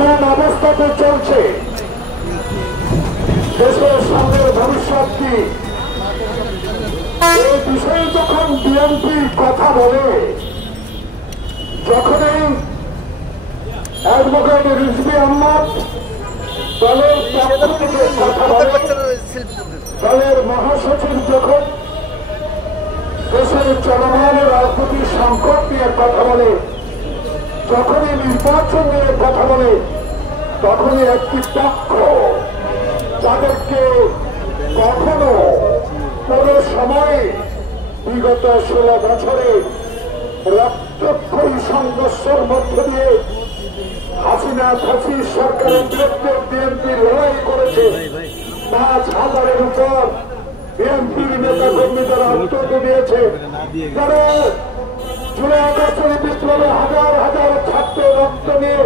কোন অবস্থাতে চলছে, দেশের সামনের ভবিষ্যৎ কি, এই বিষয়ে যখন বিএনপি কথা বলে, যখনই অ্যাডভোকেট রিজভী আহমদ দলের পক্ষ থেকে কথা বলে, দলের মহাসচিব যখন দেশের চলমান রাজনৈতিক সংকট নিয়ে কথা বলে, যখনই নির্বাচন নিয়ে কথা বলে, তখনই একটি পক্ষ যাদেরকে কখনো কোনো সময়ে বিগত 16 বছরে রক্তক্ষয়ী সংঘর্ষের মধ্য দিয়ে হাসিনা ফাঁসির সরকারের বিরুদ্ধে বিএনপি লড়াই করেছে। 5,000-এর উপর বিএনপির নেতা কর্মী যারা অন্তত দিয়েছে, যারা জুলাই আগস্টের বিপ্লবে হাজার হাজার ছাত্র রক্ত নিয়ে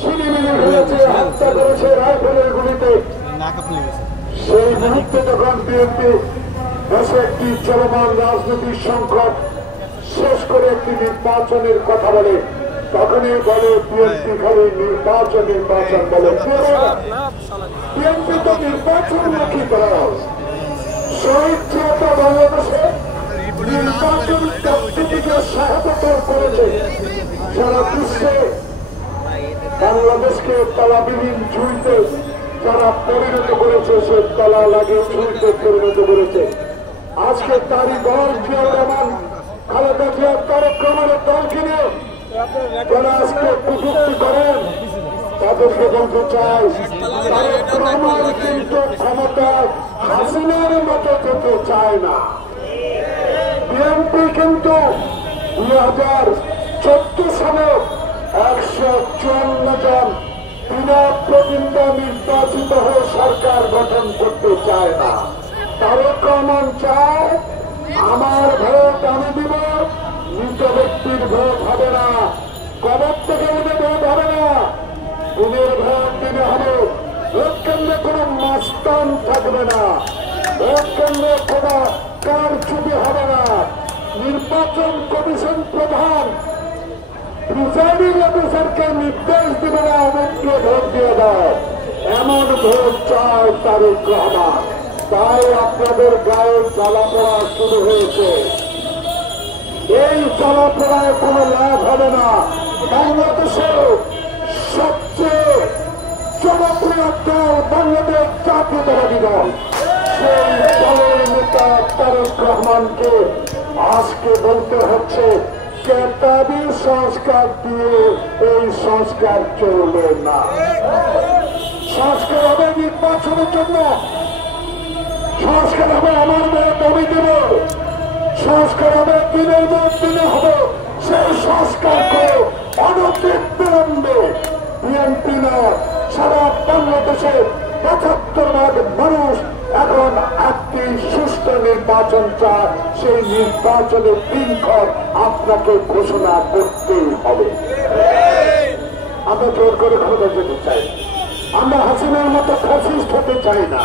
ছিনিমিনি হয়েছে, হত্যা করেছে রাইফেলের গুলিতে। সেই মুহূর্তে যখন বিএনপি দেশে একটি চলমান রাজনৈতিক সংকট শেষ করে একটি নির্বাচনের কথা বলে, তখনই বলে বিএনপি খালি নির্বাচন বলে। বিএনপি তো নির্বাচন কি করা শহীদ জিয়াটা বাংলাদেশে নির্বাচন প্রস্তুতিকে সহায়তা করেছে। সারা বিশ্বে বাংলাদেশকে তালাবিহীন ঝুঁইতে যারা পরিণত করেছে, সে তালা লাগিয়ে ঝুঁইতে পরিণত করেছে। আজকে তারই দল জিয়াউর রহমান, খালেদা জিয়া, তারেক রহমানের দলকে নিয়ে যারা আজকে কটূক্তি করেন, তাদেরকে বলতে চাই, তারেক রহমান কিন্তু ক্ষমতায় হাসিনার মতো যেতে চায় না। বিএনপি কিন্তু 2014 সালে 154 জন বিনা প্রতিদ্বন্দ্বী নির্বাচিত হয়ে সরকার গঠন করতে চায় না। তারেক রহমান চায় আমার ভোট আমি দিব, মৃত ব্যক্তির ভোট হবে না, কবর থেকে উঠে ভোট হবে না, গুণের ভোট দিনে হবে। ভোট কেন্দ্রে কোনো মাস্তান থাকবে না, ভোট কেন্দ্রে কোনো কারচুপি হবে না। নির্বাচন কমিশন প্রধান প্রিসাইডিং অফিসারকে নির্দেশ দিবে না অনেককে ভোট দিয়ে দাও, এমন ভোট চায় তারেক রহমান। তাই আপনাদের গায়ে জ্বালাপোড়া শুরু হয়েছে। এই জ্বালাপোড়ায় কোনো লাভ হবে না। বাংলাদেশের সবচেয়ে জনপ্রিয় দল বাংলাদেশ জাতীয়তাবাদী দল, সেই দলের নেতা তারেক রহমানকে আজকে বলতে হচ্ছে কেতাবি সংস্কার দিয়ে এই সংস্কার চলবে না। সংস্কার হবে নির্বাচনের জন্য, সংস্কার হবে আমার ভোট আমি দেব, সংস্কার হবে দিনের ভোট দিনে হবে। সেই সংস্কার করে অনতিবিলম্বে বিএনপি না, সারা বাংলাদেশে 75 লাখ মানুষ এখন একটি সুষ্ঠু নির্বাচন চায়। সেই নির্বাচনের দিনক্ষণ আপনাকে ঘোষণা করতেই হবে। আমরা জোর করে ক্ষমতা যেতে চাই, আমরা হাসিনার মতো ফ্যাসিস্ট হতে চাই না,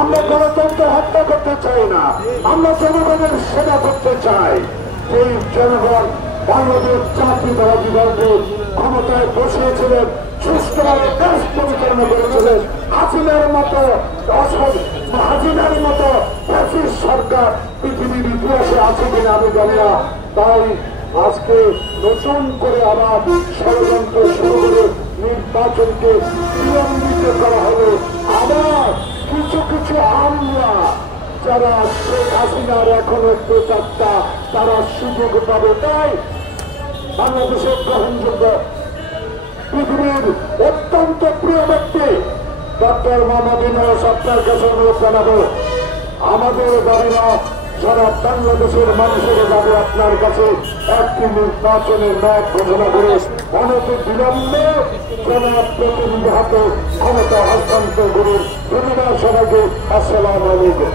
আমরা গণতন্ত্র হত্যা করতে চাই না, আমরা জনগণের সেবা করতে চাই। এই জনগণ বাংলাদেশ জাতীয়তাবাদী দলকে ক্ষমতায় বসিয়েছিলেন, সুষ্ঠুভাবে দেশ পরিচালনা করেছিলেন। হাসিনার মতো ফ্যাসিস্ট সরকার পৃথিবীর ইতিহাসে আছে কিনা আমি জানি না। তাই আজকে নতুন করে আবার ষড়যন্ত্র শুরু করে নির্বাচনকে বিলম্বিত করা হবে। আবার কিছু কিছু আমরা যারা শেখ হাসিনার এখনো প্রেতাত্মা, তারা সুযোগ পাবে। তাই বাংলাদেশের গ্রহণযোগ্য পৃথিবীর অত্যন্ত প্রিয় ব্যক্তি ডক্টর মোহাম্মদ ইউনূস আপনার কাছে অনুরোধ জানাবো, আমাদের দাবি না, সারা বাংলাদেশের মানুষের দাবি আপনার কাছে একটি নির্বাচনের ম্যাপ ঘোষণা করে অনতি বিলম্বে জনপ্রতিনিধি হাতে ক্ষমতা হস্তান্তর করুন। ধন্যবাদ সবাইকে। আসসালামু আলাইকুম।